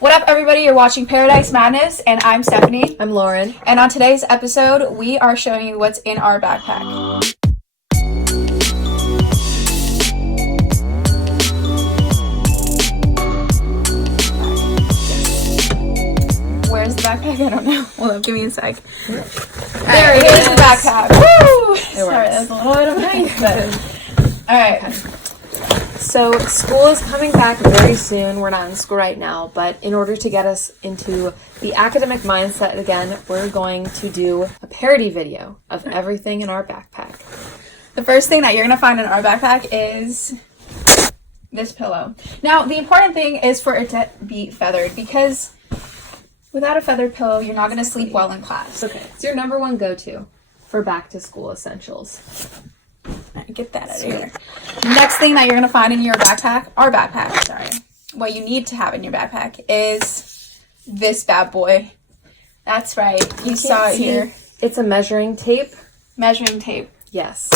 What up, everybody? You're watching Paradise Madness, and I'm Stephanie. I'm Lauren. And on today's episode, we are showing you what's in our backpack. Where's the backpack? I don't know. Hold up, give me a sec. There it is. The backpack. Woo! Sorry, that's a little bit of nice, but all right. Okay. So school is coming back very soon. We're not in school right now, but in order to get us into the academic mindset again, we're going to do a parody video of everything in our backpack. The first thing that you're going to find in our backpack is this pillow. Now, the important thing is for it to be feathered, because without a feathered pillow, you're not going to sleep well in class. Okay, it's your number one go-to for back to school essentials. Get that out of here. Next thing that you're going to find in your backpack, what you need to have in your backpack is this bad boy. That's right. You saw it here. It's a measuring tape. Measuring tape. Yes.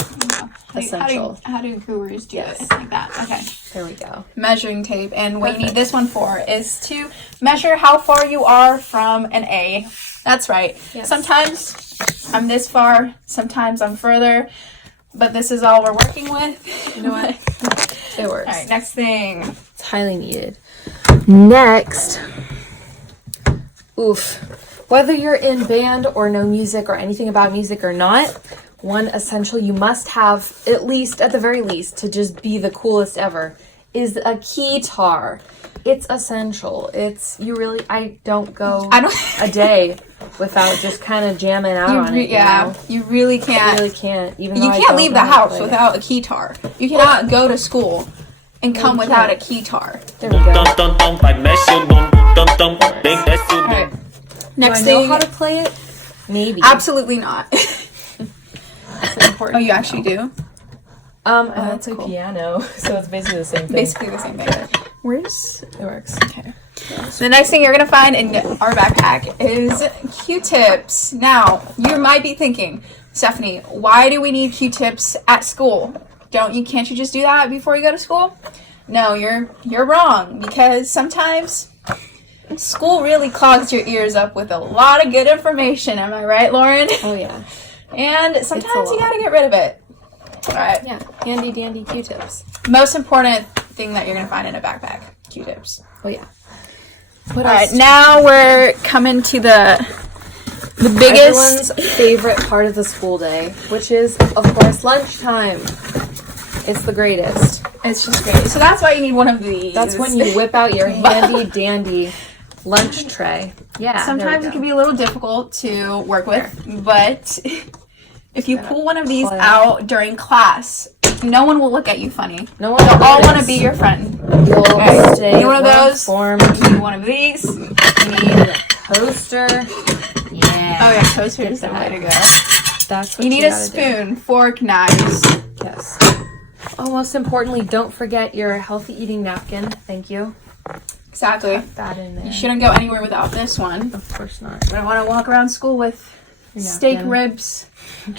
Essential. How do gurus do it? It's like that. Okay. There we go. Measuring tape. And what you need this one for is to measure how far you are from an A. That's right. Yes. Sometimes I'm this far. Sometimes I'm further. But this is all we're working with. You know what? It works. All right, next thing. It's highly needed. Next. Whether you're in band or know music or anything about music or not, one essential you must have, at the very least, to just be the coolest ever, is a keytar. It's essential. I don't go a day without just kind of jamming out on it. You really can't. You really can't. You can't leave the house without a keytar. You cannot go to school and come without a keytar. There we go. Alright. Next thing. Do I know how to play it? Maybe. Absolutely not. Oh, you actually do? I play piano, so it's basically the same thing. Basically the same thing. It works. Okay. The next thing you're going to find in our backpack is Q-tips. Now, you might be thinking, Stephanie, why do we need Q-tips at school? Can't you just do that before you go to school? No, you're wrong, because sometimes school really clogs your ears up with a lot of good information. Am I right, Lauren? Oh, yeah. And sometimes you got to get rid of it. All right. Yeah, handy dandy Q-tips. Most important thing that you're going to find in a backpack, Q-tips. Oh, yeah. All right, now we're coming to the biggest... Everyone's favorite part of the school day, which is, of course, lunchtime. It's the greatest. It's just great. So that's why you need one of these. That's when you whip out your handy dandy lunch tray. Yeah. Sometimes it can be a little difficult to work with, but if you pull one of these out during class, no one will look at you funny. No one. They'll all want to be your friend. You'll stay need one of those. Form. You need one of these. You need a coaster. Yeah. Oh yeah, coaster is the way to go. That's what you need a spoon, fork, knives. Yes. Oh, most importantly, don't forget your healthy eating napkin. Thank you. Exactly. Put that in there. You shouldn't go anywhere without this one. Of course not. You don't want to walk around school with steak ribs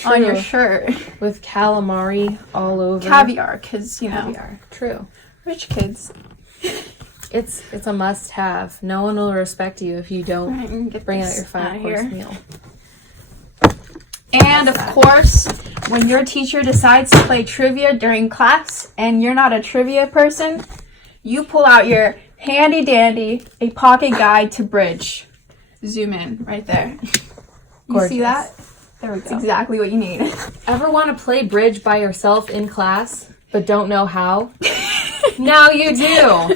on your shirt. With calamari all over. Caviar, because, Caviar. True. Rich kids. It's a must-have. No one will respect you if you don't bring out your 5-course meal. And, of course, when your teacher decides to play trivia during class and you're not a trivia person, you pull out your handy-dandy, a pocket guide to bridge. Zoom in right there. You see that? There we go. That's exactly what you need. Ever want to play bridge by yourself in class but don't know how? Now you do.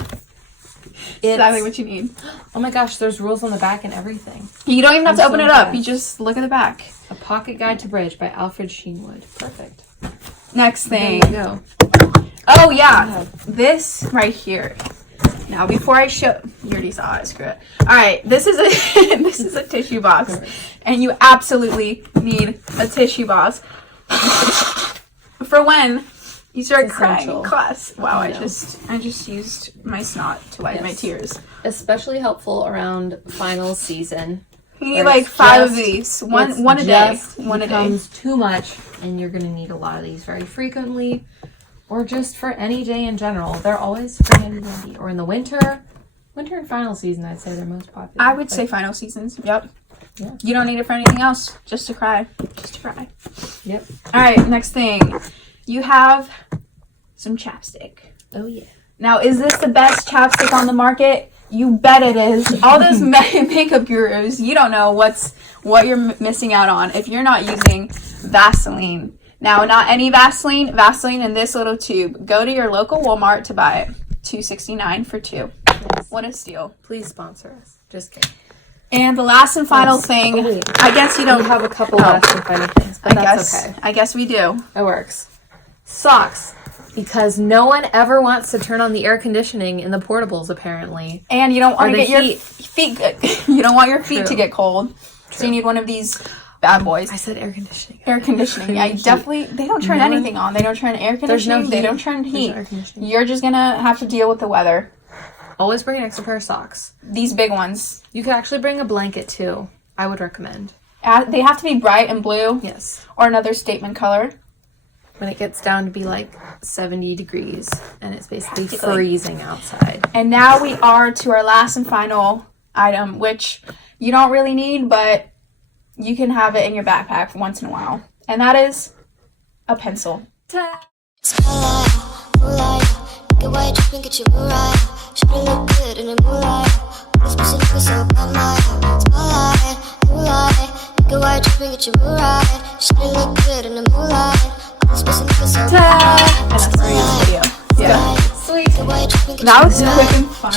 Exactly what you need. Oh my gosh, there's rules on the back and everything. You don't even have to open it up. You just look at the back. A Pocket Guide to Bridge by Alfred Sheenwood. Perfect. Next thing. There you go. Oh yeah, this right here. Now before I show, you already saw it. Screw it. All right, this is a tissue box, and you absolutely need a tissue box for when you start crying in class. Wow, I just used my snot to wipe my tears. Especially helpful around finals season. You need like 5 of these. One a day. One a day. Becomes too much, and you're going to need a lot of these very frequently, or just for any day in general. They're always for handy dandy. Or in the winter, Winter and final season, I'd say they're most popular. I would say final seasons. Yep. Yeah. You don't need it for anything else. Just to cry. Just to cry. Yep. All right, next thing. You have some chapstick. Oh, yeah. Now, is this the best chapstick on the market? You bet it is. All those makeup gurus, you don't know what you're missing out on if you're not using Vaseline. Now, not any Vaseline. Vaseline in this little tube. Go to your local Walmart to buy it. $2.69 for 2. Yes. What a steal. Please sponsor us. Just kidding. And the last and final thing, Oh, wait. I guess you don't We have a couple last and final things, but that's okay. I guess we do. It works. Socks. Because no one ever wants to turn on the air conditioning in the portables, apparently. And you don't want to the get your heat. feet you don't want your feet to True. get cold. So you need one of these bad boys. I said air conditioning. Air conditioning. Yeah, you Heat. definitely, they don't turn anything on. They don't turn air There's no conditioning. They heat. don't turn There's heat. no air conditioning. You're just going to have to deal with the weather. Always bring an extra pair of socks. These big ones. You could actually bring a blanket, too. I would recommend. They have to be bright and blue Yes. or another statement color. When it gets down to be like 70 degrees and it's basically freezing outside. And now we are to our last and final item, which you don't really need, but you can have it in your backpack once in a while. And that is a pencil. Yeah. Sweet. That was quick and fun.